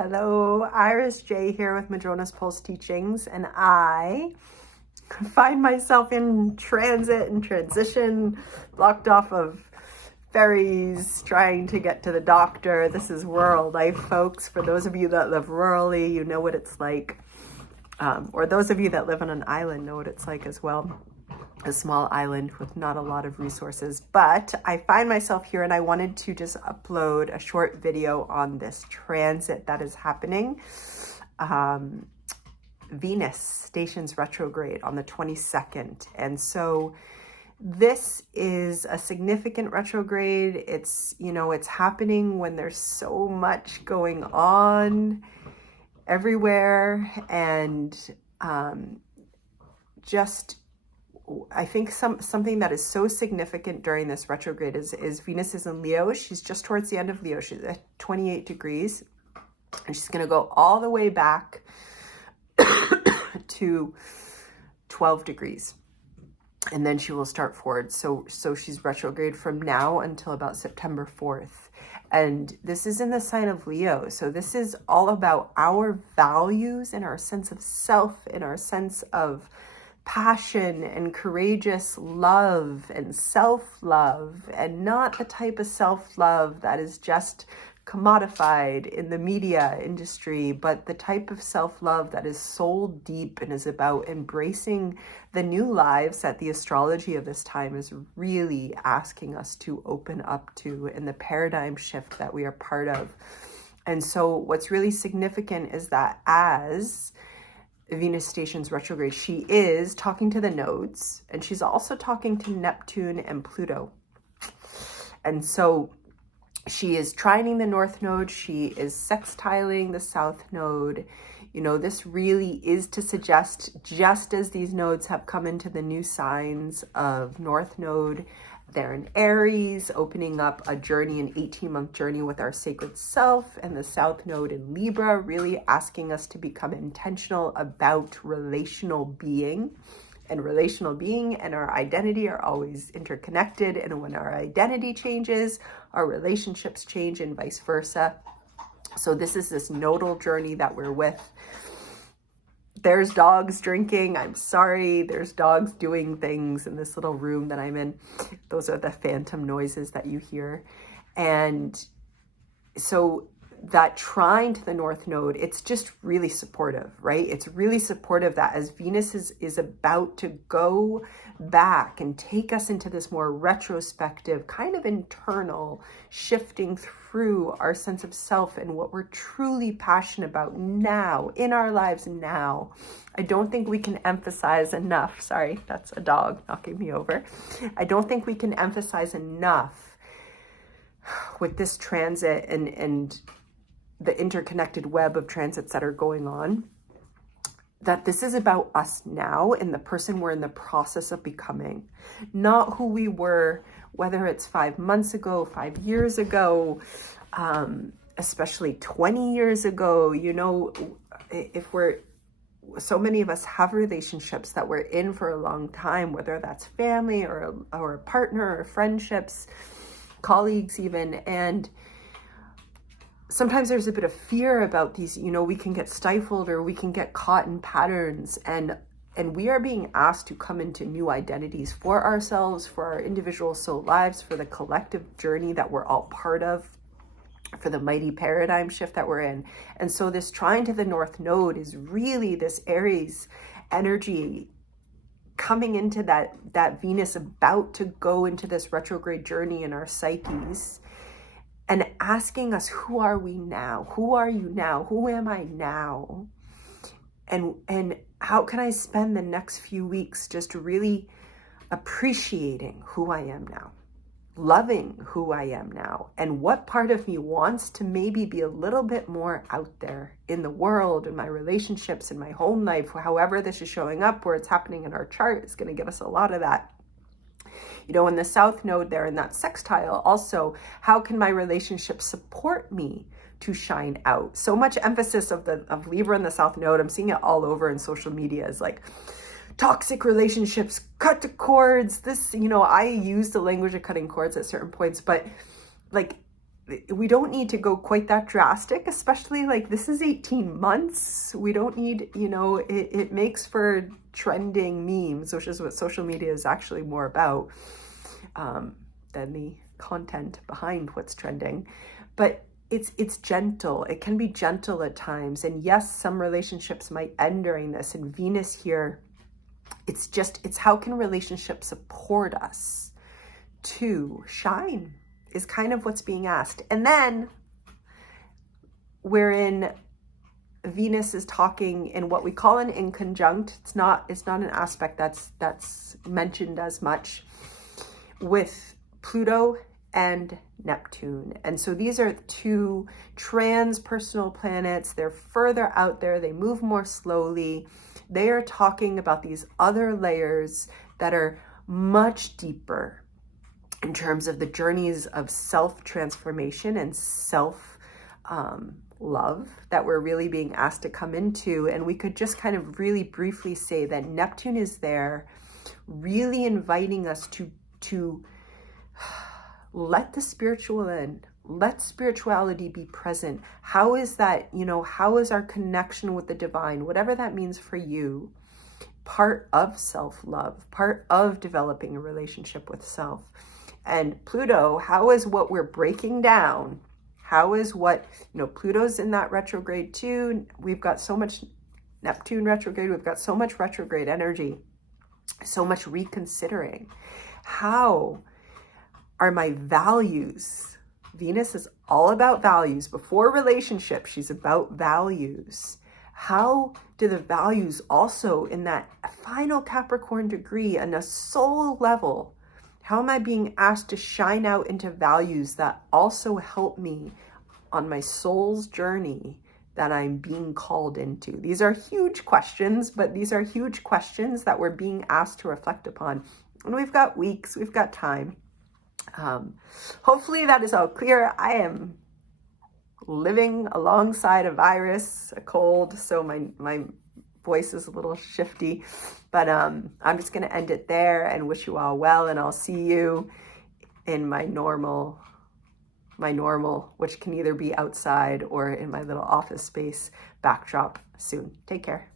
Hello, Iris J here with Madrona's Pulse Teachings, and I find myself in transit and transition, blocked off of ferries, trying to get to the doctor. This is rural life, folks. For those of you that live rurally, you know what it's like. Or those of you that live on an island know what it's like as well. A small island with not a lot of resources, but I find myself here and I wanted to just upload a short video on this transit that is happening. Venus stations retrograde on the 22nd, and so this is a significant retrograde. It's happening when there's so much going on everywhere, and I think something that is so significant during this retrograde is Venus is in Leo. She's just towards the end of Leo. She's at 28 degrees, and she's going to go all the way back to 12 degrees. And then she will start forward. So she's retrograde from now until about September 4th. And this is in the sign of Leo. So this is all about our values and our sense of self and our sense of passion and courageous love and self-love, and not the type of self-love that is just commodified in the media industry, but the type of self-love that is soul deep and is about embracing the new lives that the astrology of this time is really asking us to open up to, in the paradigm shift that we are part of. And so what's really significant is that as Venus stations retrograde, she is talking to the nodes, and she's also talking to Neptune and Pluto. And so she is trining the north node, she is sextiling the south node. This really is to suggest, just as these nodes have come into the new signs of north node, they're in Aries, opening up a journey, an 18-month journey with our sacred self, and the south node in Libra, really asking us to become intentional about relational being. And relational being and our identity are always interconnected. And when our identity changes, our relationships change, and vice versa. So this is this nodal journey that we're with. There's dogs drinking. I'm sorry. There's dogs doing things in this little room that I'm in. Those are the phantom noises that you hear. And so that trine to the north node, it's just really supportive, right? It's really supportive that as Venus is about to go back and take us into this more retrospective, kind of internal shifting through our sense of self and what we're truly passionate about now in our lives now. I don't think we can emphasize enough. Sorry, that's a dog knocking me over. I don't think we can emphasize enough with this transit and the interconnected web of transits that are going on, that this is about us now and the person we're in the process of becoming, not who we were, whether it's 5 months ago, 5 years ago, especially 20 years ago. So many of us have relationships that we're in for a long time, whether that's family or a partner or friendships, colleagues even, and sometimes there's a bit of fear about these, we can get stifled or we can get caught in patterns, and we are being asked to come into new identities for ourselves, for our individual soul lives, for the collective journey that we're all part of, for the mighty paradigm shift that we're in. And so this trine to the north node is really this Aries energy coming into that Venus about to go into this retrograde journey in our psyches, and asking us, who are we now? Who are you now? Who am I now? And how can I spend the next few weeks just really appreciating who I am now, loving who I am now, and what part of me wants to maybe be a little bit more out there in the world, in my relationships, in my home life, however this is showing up, where it's happening in our chart is going to give us a lot of that. In the south node there in that sextile, also, how can my relationship support me to shine out? So much emphasis of Libra in the south node. I'm seeing it all over in social media, is like toxic relationships, cut the cords. This, I use the language of cutting cords at certain points, but like we don't need to go quite that drastic, especially like this is 18 months. We don't need, you know, it makes for trending memes, which is what social media is actually more about than the content behind what's trending. But it's gentle. It can be gentle at times. And yes, some relationships might end during this. And Venus here, it's how can relationships support us to shine is kind of what's being asked. And then wherein Venus is talking in what we call an inconjunct. It's not an aspect that's mentioned as much with Pluto and Neptune. And so these are two transpersonal planets. They're further out there. They move more slowly. They are talking about these other layers that are much deeper in terms of the journeys of self-transformation and self-love that we're really being asked to come into. And we could just kind of really briefly say that Neptune is there, really inviting us to let the spiritual in, let spirituality be present. How is that, you know, how is our connection with the divine, whatever that means for you, part of self-love, part of developing a relationship with self? And Pluto, how is what we're breaking down? How is what, you know, Pluto's in that retrograde too. We've got so much Neptune retrograde. We've got so much retrograde energy, so much reconsidering. How are my values? Venus is all about values. Before relationship, she's about values. How do the values also in that final Capricorn degree on a soul level, how am I being asked to shine out into values that also help me on my soul's journey that I'm being called into? These are huge questions, but these are huge questions that we're being asked to reflect upon. And we've got weeks, we've got time. Hopefully that is all clear. I am living alongside a virus, a cold, so my voice is a little shifty, but I'm just going to end it there and wish you all well, and I'll see you in my normal, which can either be outside or in my little office space backdrop soon. Take care.